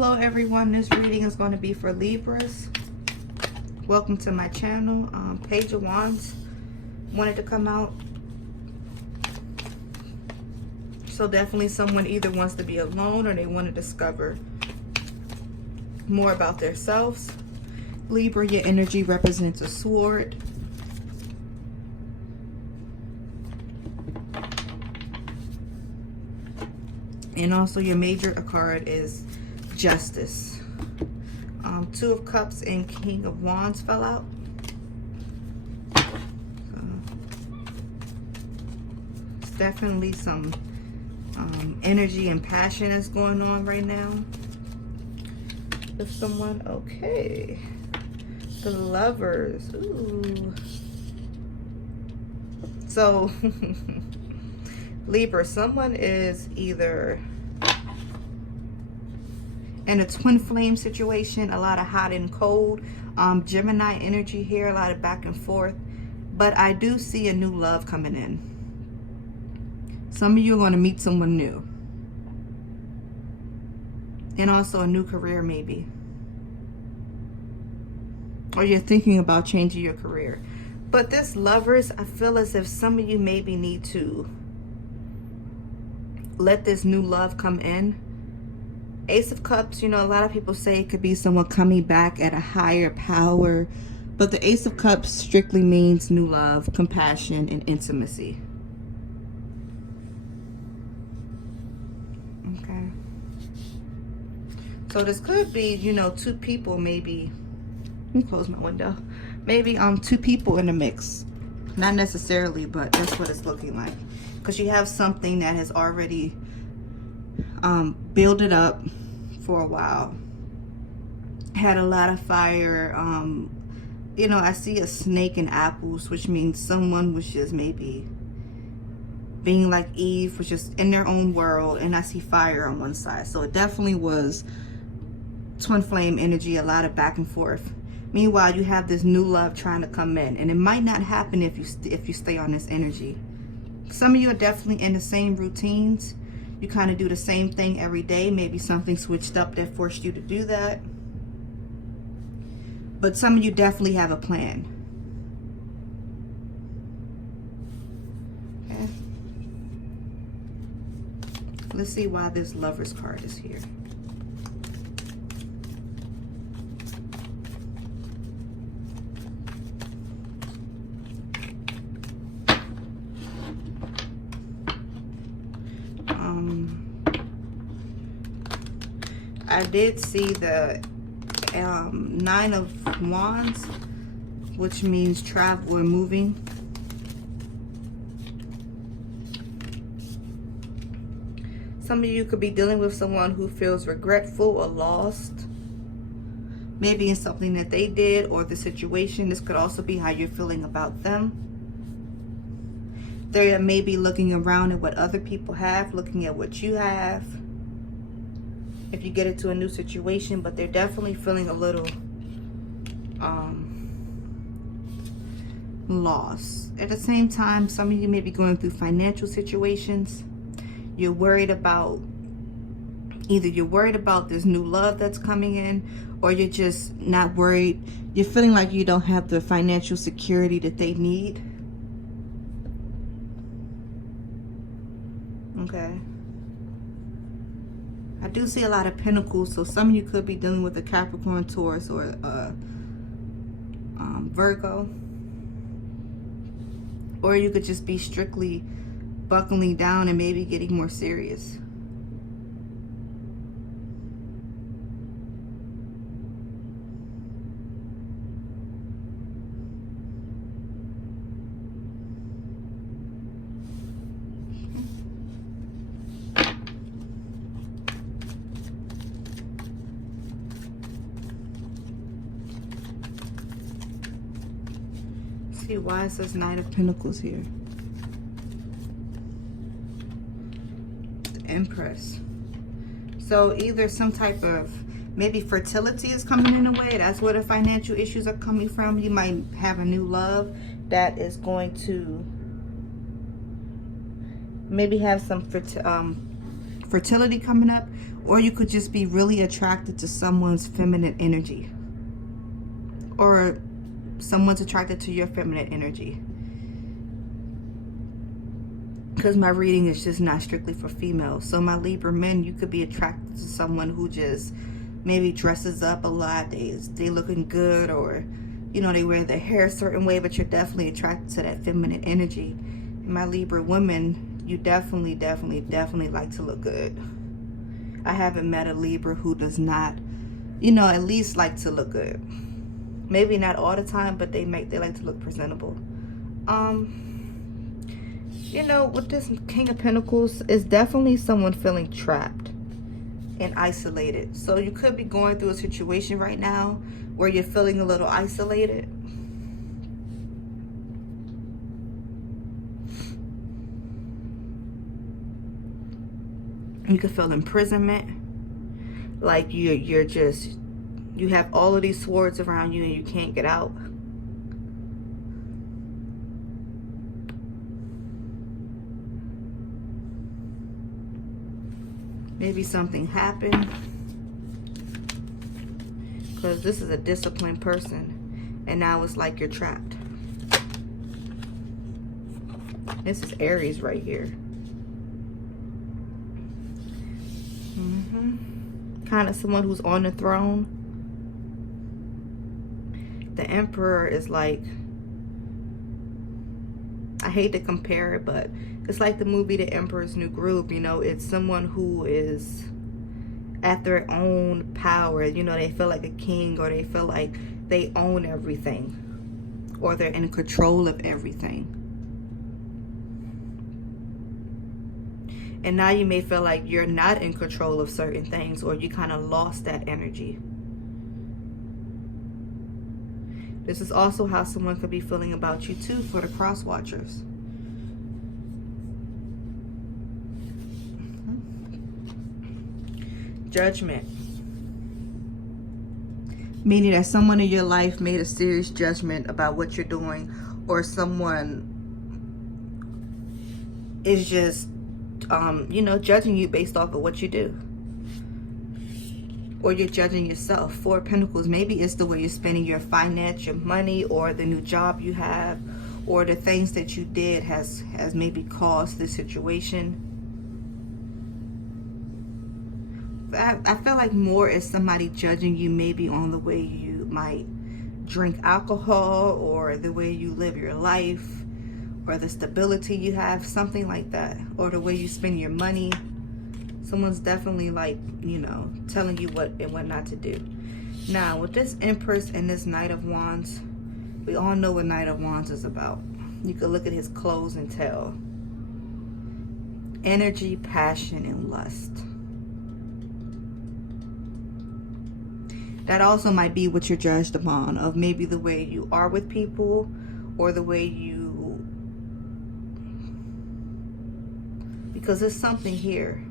Hello everyone, this reading is going to be for Libras. Welcome to my channel. Page of Wands wanted to come out. So definitely someone either wants to be alone or they want to discover more about themselves. Libra, your energy represents a sword. And also your major card is Justice. Two of Cups and King of Wands fell out. It's definitely some energy and passion that's going on right now with someone. Okay. The Lovers. Ooh. So, Libra, someone is either in a twin flame situation, a lot of hot and cold, Gemini energy here, a lot of back and forth, but I do see a new love coming in. Some of you are going to meet someone new, and also a new career maybe, or you're thinking about changing your career. But this Lovers, I feel as if some of you maybe need to let this new love come in. Ace of Cups, you know, a lot of people say it could be someone coming back at a higher power, but the Ace of Cups strictly means new love, compassion, and intimacy. Okay. So this could be, you know, two people maybe. Let me close my window. Maybe two people in the mix. Not necessarily, but that's what it's looking like. Because you have something that has already built it up for a while, had a lot of fire. You know, I see a snake and apples, which means someone was just maybe being like Eve, was just in their own world, and I see fire on one side. So it definitely was twin flame energy, a lot of back and forth. Meanwhile, you have this new love trying to come in, and it might not happen if you stay on this energy. Some of you are definitely in the same routines. You kind of do the same thing every day. Maybe something switched up that forced you to do that. But some of you definitely have a plan. Okay. Let's see why this Lovers card is here. I did see the Nine of Wands, which means travel and moving. Some of you could be dealing with someone who feels regretful or lost, maybe in something that they did or the situation. This could also be how you're feeling about them. They may be looking around at what other people have, looking at what you have, if you get into a new situation, but they're definitely feeling a little lost. At the same time, some of you may be going through financial situations. You're worried about, either you're worried about this new love that's coming in, or you're just not worried. You're feeling like you don't have the financial security that they need. Okay. I do see a lot of pentacles, so some of you could be dealing with a Capricorn, Taurus, or Virgo. Or you could just be strictly buckling down and maybe getting more serious. Why it says Knight of Pentacles here? The Empress. So either some type of maybe fertility is coming in a way. That's where the financial issues are coming from. You might have a new love that is going to maybe have some fertility coming up, Or you could just be really attracted to someone's feminine energy. Or someone's attracted to your feminine energy. Because my reading is just not strictly for females. So my Libra men, you could be attracted to someone who just maybe dresses up a lot. They looking good, or you know, they wear their hair a certain way, but you're definitely attracted to that feminine energy. And my Libra women, you definitely like to look good. I haven't met a Libra who does not, you know, at least like to look good. Maybe not all the time, but they like to look presentable. You know, with this King of Pentacles, it's definitely someone feeling trapped and isolated. So you could be going through a situation right now where you're feeling a little isolated. You could feel imprisonment. Like you're just, you have all of these swords around you and you can't get out. Maybe something happened, because this is a disciplined person, and now it's like you're trapped. This is Aries right here. Kind of someone who's on the throne. The Emperor is like, I hate to compare it, but it's like the movie The Emperor's New Groove. You know, it's someone who is at their own power. You know, they feel like a king, or they feel like they own everything, or they're in control of everything. And now you may feel like you're not in control of certain things, or you kind of lost that energy. This is also how someone could be feeling about you too, for the cross watchers. Judgment. Meaning that someone in your life made a serious judgment about what you're doing, or someone is just, you know, judging you based off of what you do. Or you're judging yourself. Four of Pentacles, maybe it's the way you're spending your finance, your money, or the new job you have, or the things that you did has maybe caused this situation. I feel like more is somebody judging you maybe on the way you might drink alcohol, or the way you live your life, or the stability you have, something like that, or the way you spend your money. Someone's definitely like, you know, telling you what and what not to do. Now, with this Empress and this Knight of Wands, we all know what Knight of Wands is about. You can look at his clothes and tell. Energy, passion, and lust. That also might be what you're judged upon, of maybe the way you are with people, or the way you, because there's something here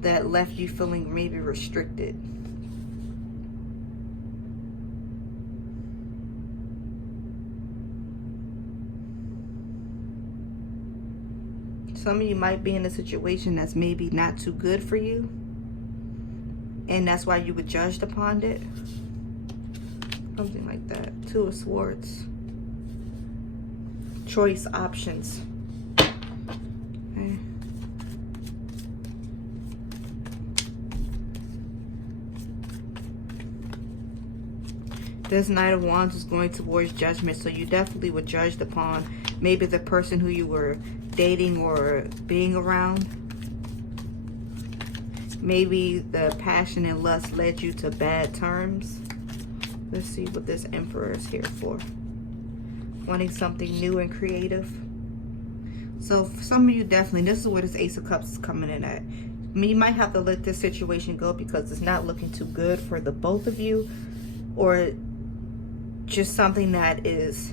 that left you feeling maybe restricted. Some of you might be in a situation that's maybe not too good for you, and that's why you were judged upon it. Something like that. Two of Swords. Choice options. Okay. This Knight of Wands is going towards judgment, so you definitely were judged upon. Maybe the person who you were dating or being around. Maybe the passion and lust led you to bad terms. Let's see what this Emperor is here for. Wanting something new and creative. So for some of you, definitely, this is where this Ace of Cups is coming in at. I mean, you might have to let this situation go because it's not looking too good for the both of you. Or just something that is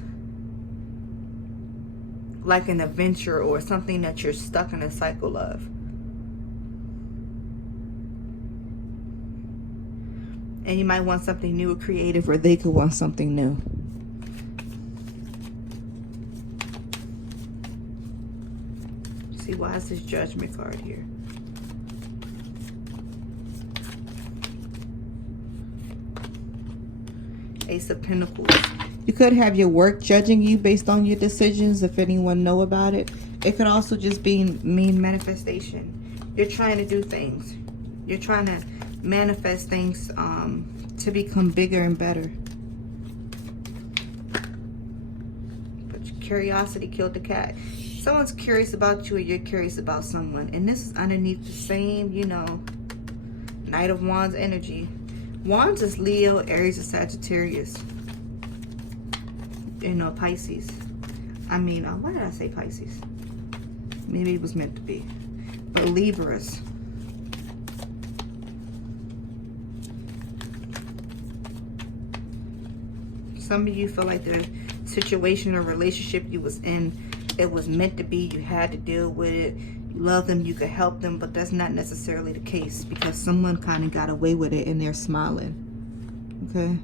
like an adventure, or something that you're stuck in a cycle of. And you might want something new or creative, or they could want something new. See, why is this Judgment card here? Ace of Pentacles. You could have your work judging you based on your decisions, if anyone know about it. It could also just mean manifestation. You're trying to do things. You're trying to manifest things to become bigger and better. But curiosity killed the cat. Someone's curious about you, or you're curious about someone. And this is underneath the same, you know, Knight of Wands energy. Wands is Leo, Aries is Sagittarius. You know, Pisces. I mean, why did I say Pisces? Maybe it was meant to be. But Libras. Some of you feel like the situation or relationship you was in, it was meant to be. You had to deal with it. You love them, you could help them, but that's not necessarily the case, because someone kind of got away with it and they're smiling. Okay?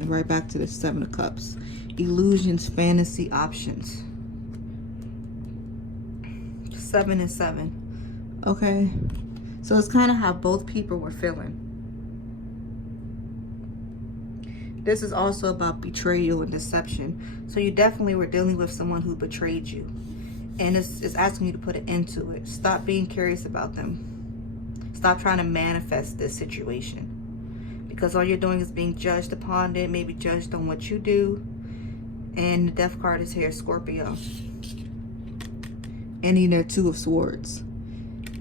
And right back to the Seven of Cups. Illusions, fantasy, options. 7 and 7. Okay? So it's kind of how both people were feeling. This is also about betrayal and deception. So you definitely were dealing with someone who betrayed you. And it's asking you to put an end to it. Stop being curious about them. Stop trying to manifest this situation. Because all you're doing is being judged upon it. Maybe judged on what you do. And the Death card is here, Scorpio. Ending their Two of Swords.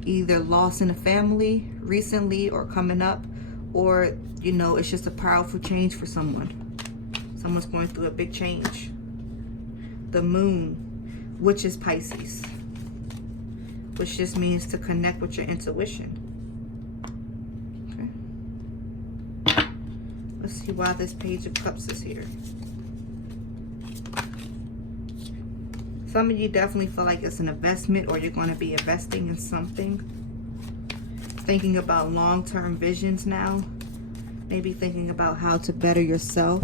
Either loss in the family recently or coming up. Or, you know, it's just a powerful change for someone. Someone's going through a big change. The Moon, which is Pisces. Which just means to connect with your intuition. Okay. Let's see why this Page of Cups is here. Some of you definitely feel like it's an investment, or you're going to be investing in something. Thinking about long-term visions now. Maybe thinking about how to better yourself.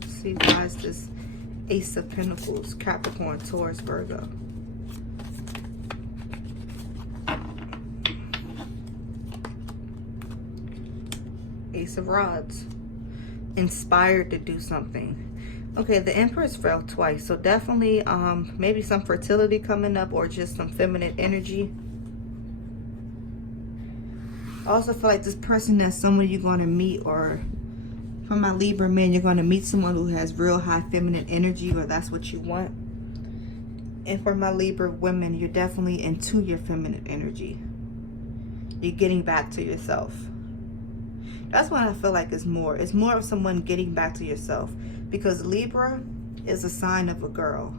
Let's see, why is this Ace of Pentacles, Capricorn, Taurus, Virgo? Ace of Rods. Inspired to do something. Okay, the Empress fell twice. So definitely maybe some fertility coming up, or just some feminine energy. I also feel like this person is someone you're going to meet, or for my Libra men, you're going to meet someone who has real high feminine energy, or that's what you want. And for my Libra women, you're definitely into your feminine energy. You're getting back to yourself. That's what I feel like is more. It's more of someone getting back to yourself. Because Libra is a sign of a girl.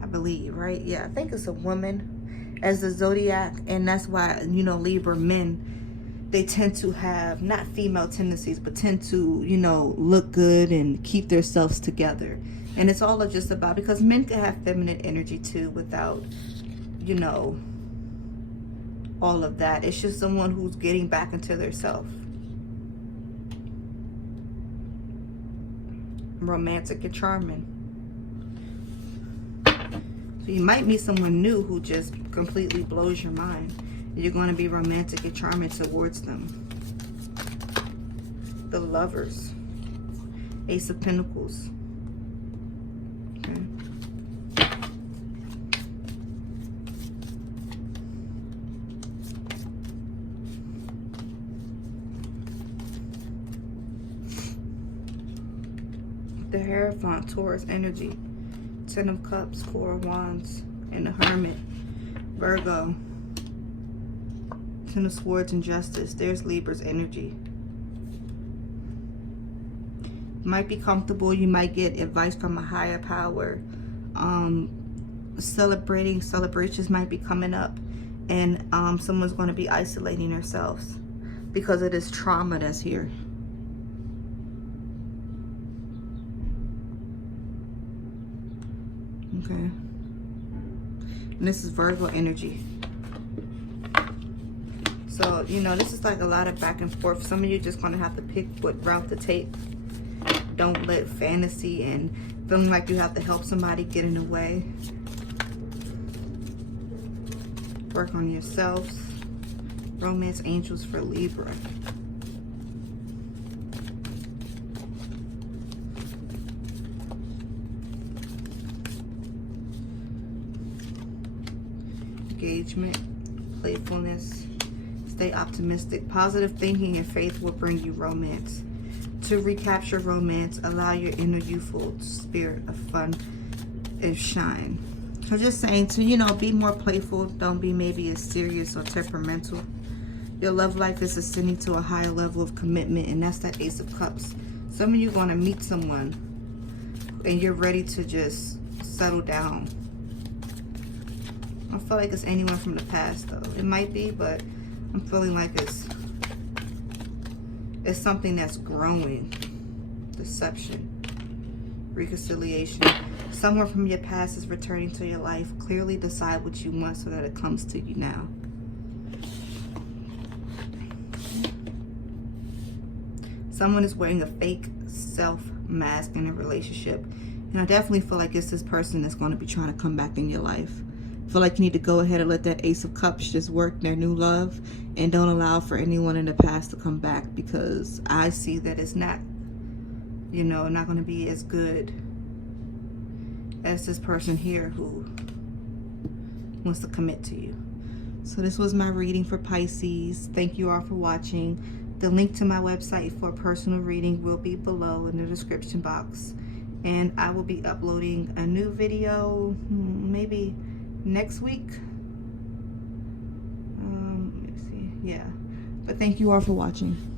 I believe, right? Yeah, I think it's a woman as the zodiac. And that's why, you know, Libra men, they tend to have, not female tendencies, but tend to, you know, look good and keep themselves together. And it's all just about, because men can have feminine energy too without, you know, all of that. It's just someone who's getting back into their self. Romantic and charming. So you might meet someone new who just completely blows your mind. You're going to be romantic and charming towards them. The Lovers. Ace of Pentacles. Okay. The Hierophant, Taurus energy. Ten of Cups, Four of Wands, and the Hermit, Virgo. Ten of Swords and Justice. There's Libra's energy. You might be comfortable. You might get advice from a higher power. Celebrations might be coming up. And someone's going to be isolating themselves because of this trauma that's here. Okay. And this is Virgo energy. So, you know, this is like a lot of back and forth. Some of you just going to have to pick what route to take. Don't let fantasy and feeling like you have to help somebody get in the way. Work on yourselves. Romance angels for Libra. engagement, playfulness. Stay optimistic. Positive thinking and faith will bring you romance. To recapture romance, allow your inner youthful spirit of fun and shine. So just saying to, you know, be more playful. Don't be maybe as serious or temperamental. Your love life is ascending to a higher level of commitment, and that's that Ace of Cups. Some of you are going to meet someone and you're ready to just settle down. I don't feel like it's anyone from the past, though. It might be, but I'm feeling like it's something that's growing. Deception. Reconciliation. Someone from your past is returning to your life. Clearly decide what you want so that it comes to you now. Someone is wearing a fake self mask in a relationship. And I definitely feel like it's this person that's going to be trying to come back in your life. I feel like you need to go ahead and let that Ace of Cups just work their new love. And don't allow for anyone in the past to come back. Because I see that it's not, you know, not going to be as good as this person here who wants to commit to you. So this was my reading for Pisces. Thank you all for watching. The link to my website for a personal reading will be below in the description box. And I will be uploading a new video maybe next week. Let me see. Yeah. But thank you all for watching.